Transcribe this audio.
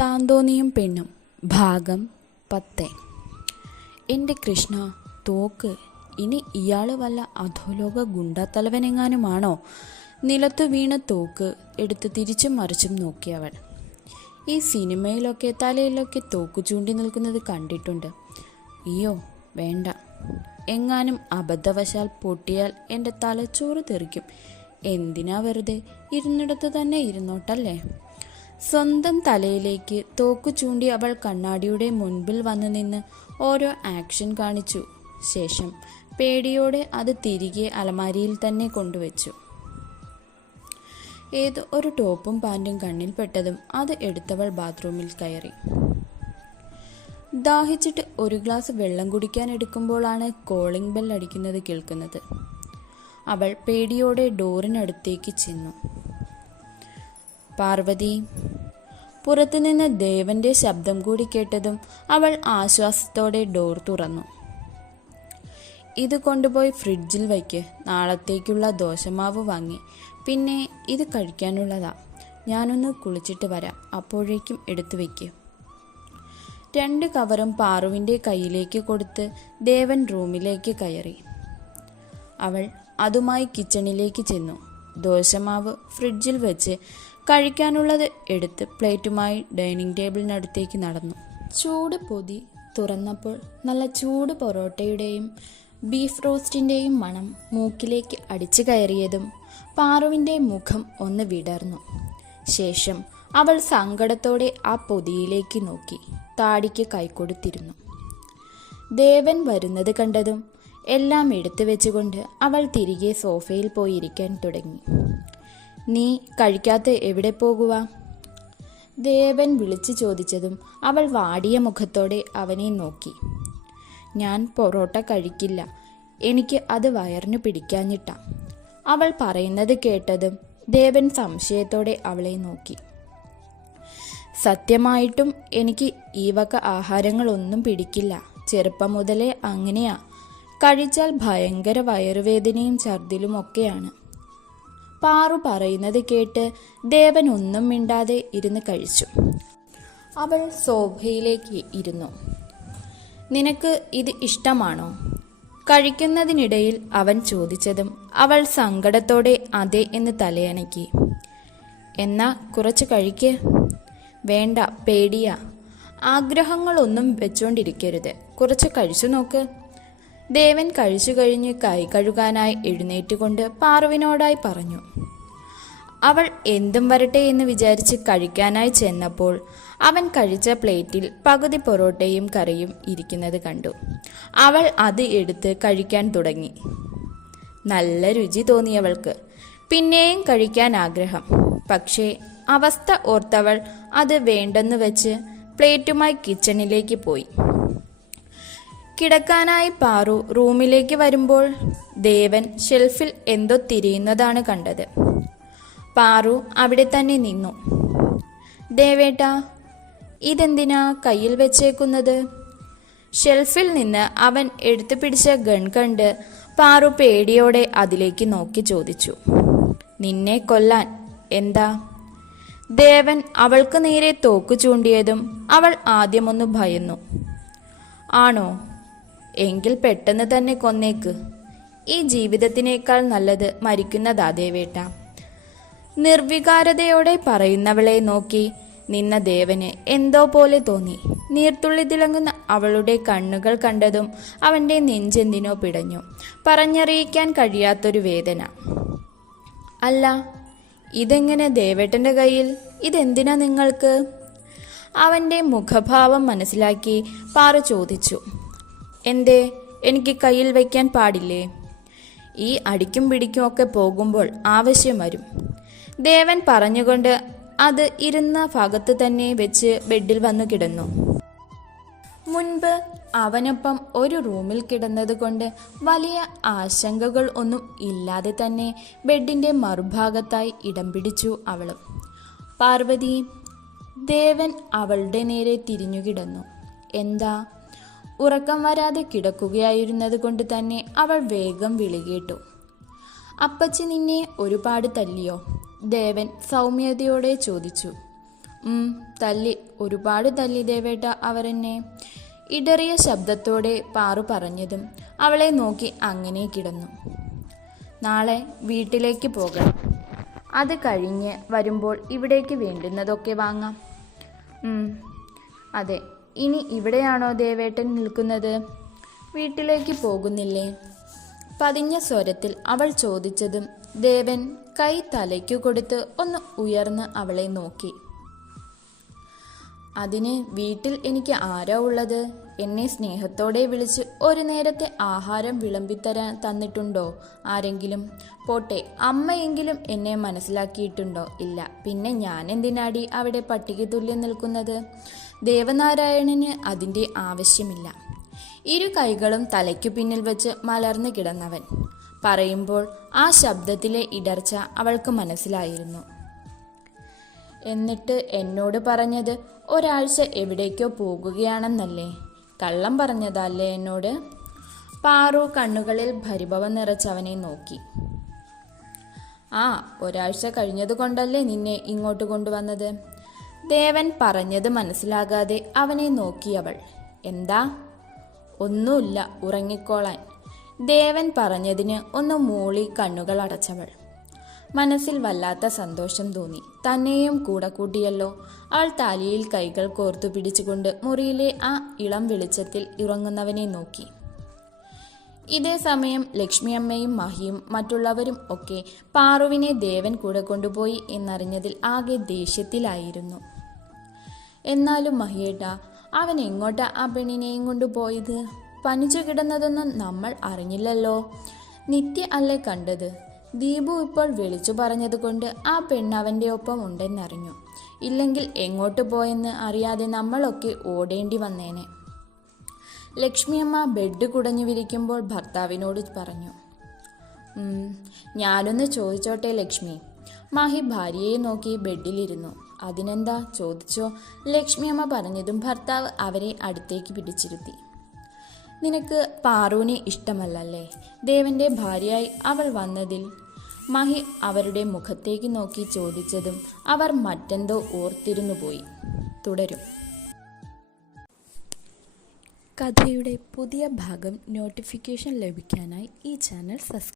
താന്തോന്നിയും പെണ്ണും ഭാഗം 10. എൻ്റെ കൃഷ്ണ, തോക്ക്. ഇനി ഇയാൾ വല്ല അധോലോക ഗുണ്ടാത്തലവനെങ്ങാനുമാണോ? നിലത്തു വീണ തോക്ക് എടുത്ത് തിരിച്ചും മറിച്ചും നോക്കിയവൾ. ഈ സിനിമയിലൊക്കെ തലയിലൊക്കെ തോക്ക് ചൂണ്ടി നിൽക്കുന്നത് കണ്ടിട്ടുണ്ട്. അയ്യോ വേണ്ട, എങ്ങാനും അബദ്ധവശാൽ പൊട്ടിയാൽ എൻ്റെ തലച്ചോറ് തെറിക്കും. എന്തിനാ വെറുതെ, ഇരുന്നിടത്ത് തന്നെ ഇരുന്നോട്ടല്ലേ. സ്വന്തം തലയിലേക്ക് തോക്ക് ചൂണ്ടി അവൾ കണ്ണാടിയുടെ മുൻപിൽ വന്നു നിന്ന് ഓരോ ആക്ഷൻ കാണിച്ചു. ശേഷം പേടിയോടെ അത് തിരികെ അലമാരിയിൽ തന്നെ കൊണ്ടുവച്ചു. ഏത് ഒരു ടോപ്പും പാൻറ്റും കണ്ണിൽപ്പെട്ടതും അത് എടുത്തവൾ ബാത്റൂമിൽ കയറി. ദാഹിച്ചിട്ട് ഒരു ഗ്ലാസ് വെള്ളം കുടിക്കാൻ എടുക്കുമ്പോഴാണ് കോളിംഗ് ബെൽ അടിക്കുന്നത് കേൾക്കുന്നത്. അവൾ പേടിയോടെ ഡോറിനടുത്തേക്ക് ചെന്നു. പാർവതി. പുറത്തുനിന്ന് ദേവന്റെ ശബ്ദം കൂടി കേട്ടതും അവൾ ആശ്വാസത്തോടെ ഡോർ തുറന്നു. ഇത് കൊണ്ടുപോയി ഫ്രിഡ്ജിൽ വയ്ക്ക്. നാളത്തേക്കുള്ള ദോശമാവ് വാങ്ങി. പിന്നെ ഇത് കഴിക്കാനുള്ളതാ. ഞാനൊന്ന് കുളിച്ചിട്ട് വരാം, അപ്പോഴേക്കും എടുത്തു വയ്ക്ക്. 2 കവറും പാറുവിൻ്റെ കയ്യിലേക്ക് കൊടുത്ത് ദേവൻ റൂമിലേക്ക് കയറി. അവൾ അതുമായി കിച്ചണിലേക്ക് ചെന്നു. ദോശമാവ് ഫ്രിഡ്ജിൽ വെച്ച് കഴിക്കാനുള്ളത് എടുത്ത് പ്ലേറ്റുമായി ഡൈനിങ് ടേബിളിനടുത്തേക്ക് നടന്നു. ചൂട് പൊതി തുറന്നപ്പോൾ നല്ല ചൂട് പൊറോട്ടയുടെയും ബീഫ് റോസ്റ്റിൻ്റെയും മണം മൂക്കിലേക്ക് അടിച്ചു കയറിയതും പാറുവിൻ്റെ മുഖം ഒന്ന് വിടർന്നു. ശേഷം അവൾ സങ്കടത്തോടെ ആ പൊതിയിലേക്ക് നോക്കി താടിക്ക് കൈകൊടുത്തിരുന്നു. ദേവൻ വരുന്നത് കണ്ടതും എല്ലാം എടുത്തു വെച്ചുകൊണ്ട് അവൾ തിരികെ സോഫയിൽ പോയിരിക്കാൻ തുടങ്ങി. നീ കഴിക്കാത്ത എവിടെ പോകുക? ദേവൻ വിളിച്ചു ചോദിച്ചതും അവൾ വാടിയ മുഖത്തോടെ അവനെ നോക്കി. ഞാൻ പൊറോട്ട കഴിക്കില്ല, എനിക്ക് അത് വയറിന് പിടിക്കാഞ്ഞിട്ടാ. അവൾ പറയുന്നത് കേട്ടതും ദേവൻ സംശയത്തോടെ അവളെ നോക്കി. സത്യമായിട്ടും എനിക്ക് ഈ വക ആഹാരങ്ങളൊന്നും പിടിക്കില്ല. ചെറുപ്പം മുതലേ അങ്ങനെയാ. കഴിച്ചാൽ ഭയങ്കര വയറുവേദനയും ഛർദിലും ഒക്കെയാണ്. പാറു പറയുന്നത് കേട്ട് ദേവൻ ഒന്നും മിണ്ടാതെ ഇരുന്ന് കഴിച്ചു. അവൾ സോഫയിലേക്ക് ഇരുന്നു. നിനക്ക് ഇത് ഇഷ്ടമാണോ? കഴിക്കുന്നതിനിടയിൽ അവൻ ചോദിച്ചതും അവൾ സങ്കടത്തോടെ അതെ എന്ന് തലയണക്കി. എന്നാ കുറച്ച് കഴിക്ക്. വേണ്ട, പേടിയാ. ആഗ്രഹങ്ങളൊന്നും വെച്ചോണ്ടിരിക്കരുത്, കുറച്ച് കഴിച്ചു നോക്ക്. ദേവൻ കഴിച്ചു കഴിഞ്ഞ് കൈ കഴുകാനായി എഴുന്നേറ്റുകൊണ്ട് പാറുവിനോടായി പറഞ്ഞു. അവൾ എന്തും വരട്ടെ എന്ന് വിചാരിച്ച് കഴിക്കാനായി ചെന്നപ്പോൾ അവൻ കഴിച്ച പ്ലേറ്റിൽ പകുതി പൊറോട്ടയും കറിയും ഇരിക്കുന്നത് കണ്ടു. അവൾ അത് എടുത്ത് കഴിക്കാൻ തുടങ്ങി. നല്ല രുചി തോന്നിയവൾക്ക് പിന്നെയും കഴിക്കാൻ ആഗ്രഹം. പക്ഷേ അവസ്ഥ ഓർത്തവൾ അത് വേണ്ടെന്ന് വെച്ച് പ്ലേറ്റുമായി കിച്ചണിലേക്ക് പോയി. കിടക്കാനായി പാറു റൂമിലേക്ക് വരുമ്പോൾ ദേവൻ ഷെൽഫിൽ എന്തോ തിരയുന്നതാണ് കണ്ടത്. പാറു അവിടെ തന്നെ നിന്നു. ദേവേട്ടാ, ഇതെന്തിനാ കയ്യിൽ വെച്ചേക്കുന്നത്? ഷെൽഫിൽ നിന്ന് അവൻ എടുത്തു പിടിച്ച ഗൺ കണ്ട് പാറു പേടിയോടെ അതിലേക്ക് നോക്കി ചോദിച്ചു. നിന്നെ കൊല്ലാൻ. എന്താ? ദേവൻ അവൾക്ക് നേരെ തോക്ക് ചൂണ്ടിയതും അവൾ ആദ്യമൊന്ന് ഭയന്നു. ആണോ? എങ്കിൽ പെട്ടെന്ന് തന്നെ കൊന്നേക്ക്. ഈ ജീവിതത്തിനേക്കാൾ നല്ലത് മരിക്കുന്നതാ ദേവേട്ട. നിർവികാരതയോടെ പറയുന്നവളെ നോക്കി നിന്ന ദേവന് എന്തോ പോലെ തോന്നി. നീർത്തുള്ളി തിളങ്ങുന്ന അവളുടെ കണ്ണുകൾ കണ്ടതും അവൻ്റെ നെഞ്ചെന്തിനോ പിടഞ്ഞു. പറഞ്ഞറിയിക്കാൻ കഴിയാത്തൊരു വേദന. അല്ല, ഇതെങ്ങനെ ദേവേട്ടൻ്റെ കയ്യിൽ? ഇതെന്തിനാ നിങ്ങൾക്ക്? അവൻ്റെ മുഖഭാവം മനസ്സിലാക്കി പാറു ചോദിച്ചു. എന്തേ, എനിക്ക് കയ്യിൽ വയ്ക്കാൻ പാടില്ലേ? ഈ അടിക്കും പിടിക്കും ഒക്കെ പോകുമ്പോൾ ആവശ്യം വരും. ദേവൻ പറഞ്ഞുകൊണ്ട് അത് ഇരുന്ന ഭാഗത്ത് തന്നെ വെച്ച് ബെഡിൽ വന്നു കിടന്നു. മുൻപ് അവനൊപ്പം ഒരു റൂമിൽ കിടന്നതുകൊണ്ട് വലിയ ആശങ്കകൾ ഒന്നും ഇല്ലാതെ തന്നെ ബെഡിൻ്റെ മറുഭാഗത്തായി ഇടം പിടിച്ചു അവളും. പാർവതി. ദേവൻ അവളുടെ നേരെ തിരിഞ്ഞു കിടന്നു. എന്താ? ഉറക്കം വരാതെ കിടക്കുകയായിരുന്നത് കൊണ്ട് തന്നെ അവൾ വേഗം വിളി കേട്ടു. അപ്പച്ചി നിന്നെ ഒരുപാട് തല്ലിയോ? ദേവൻ സൗമ്യതയോടെ ചോദിച്ചു. തല്ലി, ഒരുപാട് തല്ലി ദേവേട്ട അവരെന്നെ. ഇടറിയ ശബ്ദത്തോടെ പാറു പറഞ്ഞതും അവളെ നോക്കി അങ്ങനെ കിടന്നു. നാളെ വീട്ടിലേക്ക് പോകണം. അത് കഴിഞ്ഞ് വരുമ്പോൾ ഇവിടേക്ക് വേണ്ടുന്നതൊക്കെ വാങ്ങാം. അതെ, ഇനി ഇവിടെയാണോ ദേവേട്ടൻ നിൽക്കുന്നത്? വീട്ടിലേക്ക് പോകുന്നില്ലേ? പതിഞ്ഞ സ്വരത്തിൽ അവൾ ചോദിച്ചതും ദേവൻ കൈ തലയ്ക്കു കൊടുത്ത് ഒന്ന് ഉയർന്ന് അവളെ നോക്കി. അതിന് വീട്ടിൽ എനിക്ക് ആരാ ഉള്ളത്? എന്നെ സ്നേഹത്തോടെ വിളിച്ച് ഒരു നേരത്തെ ആഹാരം വിളമ്പിത്തരാൻ തന്നിട്ടുണ്ടോ ആരെങ്കിലും? പോട്ടെ, അമ്മയെങ്കിലും എന്നെ മനസ്സിലാക്കിയിട്ടുണ്ടോ? ഇല്ല. പിന്നെ ഞാൻ എന്തിനാടി അവിടെ പട്ടിക തുല്യം നിൽക്കുന്നത്? ദേവനാരായണന് അതിൻ്റെ ആവശ്യമില്ല. ഇരു കൈകളും തലയ്ക്കു പിന്നിൽ വെച്ച് മലർന്നു കിടന്നവൻ പറയുമ്പോൾ ആ ശബ്ദത്തിലെ ഇടർച്ച അവൾക്ക് മനസ്സിലായിരുന്നു. എന്നിട്ട് എന്നോട് പറഞ്ഞത് ഒരാഴ്ച എവിടേക്കോ പോകുകയാണെന്നല്ലേ? കള്ളം പറഞ്ഞതല്ലേ എന്നോട്? പാറു കണ്ണുകളിൽ പരിഭവം നിറച്ചവനെ നോക്കി. ഒരാഴ്ച കഴിഞ്ഞതുകൊണ്ടല്ലേ നിന്നെ ഇങ്ങോട്ട് കൊണ്ടുവന്നത്? ദേവൻ പറഞ്ഞത് മനസ്സിലാകാതെ അവനെ നോക്കിയവൾ. എന്താ? ഒന്നുമില്ല, ഉറങ്ങിക്കോളാൻ. ദേവൻ പറഞ്ഞതിന് ഒന്ന് മൂളി കണ്ണുകൾ അടച്ചവൾ. മനസ്സിൽ വല്ലാത്ത സന്തോഷം തോന്നി. തന്നെയും കൂടെ കൂട്ടിയല്ലോ. അവൾ തലയിൽ കൈകൾ കോർത്തു പിടിച്ചുകൊണ്ട് മുറിയിലെ ആ ഇളം വെളിച്ചത്തിൽ ഇറങ്ങുന്നവനെ നോക്കി. ഇതേ സമയം ലക്ഷ്മിയമ്മയും മഹിയും മറ്റുള്ളവരും ഒക്കെ പാറുവിനെ ദേവൻ കൂടെ കൊണ്ടുപോയി എന്നറിഞ്ഞതിൽ ആകെ ദേഷ്യത്തിലായിരുന്നു. എന്നാലും മഹിയേട്ടാ, അവൻ എങ്ങോട്ടാ ആ പെണ്ണിനെയും കൊണ്ടുപോയത്? പനിച്ചു കിടന്നതൊന്നും നമ്മൾ അറിഞ്ഞില്ലല്ലോ. നിത്യ അല്ലേ കണ്ടത്? ദീപു ഇപ്പോൾ വിളിച്ചു പറഞ്ഞതുകൊണ്ട് ആ പെണ്ണ് അവൻ്റെ ഒപ്പം ഉണ്ടെന്നറിഞ്ഞു. ഇല്ലെങ്കിൽ എങ്ങോട്ട് പോയെന്ന് അറിയാതെ നമ്മളൊക്കെ ഓടേണ്ടി വന്നേനെ. ലക്ഷ്മിയമ്മ ബെഡ് കുടഞ്ഞു വിരിക്കുമ്പോൾ ഭർത്താവിനോട് പറഞ്ഞു. ഞാനൊന്ന് ചോദിച്ചോട്ടെ ലക്ഷ്മി? മാഹി ഭാര്യയെ നോക്കി ബെഡിലിരുന്നു. അതിനെന്താ, ചോദിച്ചോ? ലക്ഷ്മിയമ്മ പറഞ്ഞതും ഭർത്താവ് അവരെ അടുത്തേക്ക് പിടിച്ചിരുത്തി. നിനക്ക് പാറുവിനെ ഇഷ്ടമല്ലല്ലേ? ദേവന്റെ ഭാര്യയായി അവൾ വന്നതിൽ? മഹി അവരുടെ മുഖത്തേക്ക് നോക്കി ചോദിച്ചതും അവർ മറ്റെന്തോ ഓർത്തിരുന്നു പോയി. തുടരും. കഥയുടെ പുതിയ ഭാഗം നോട്ടിഫിക്കേഷൻ ലഭിക്കാനായി ഈ ചാനൽ സബ്സ്ക്രൈബ്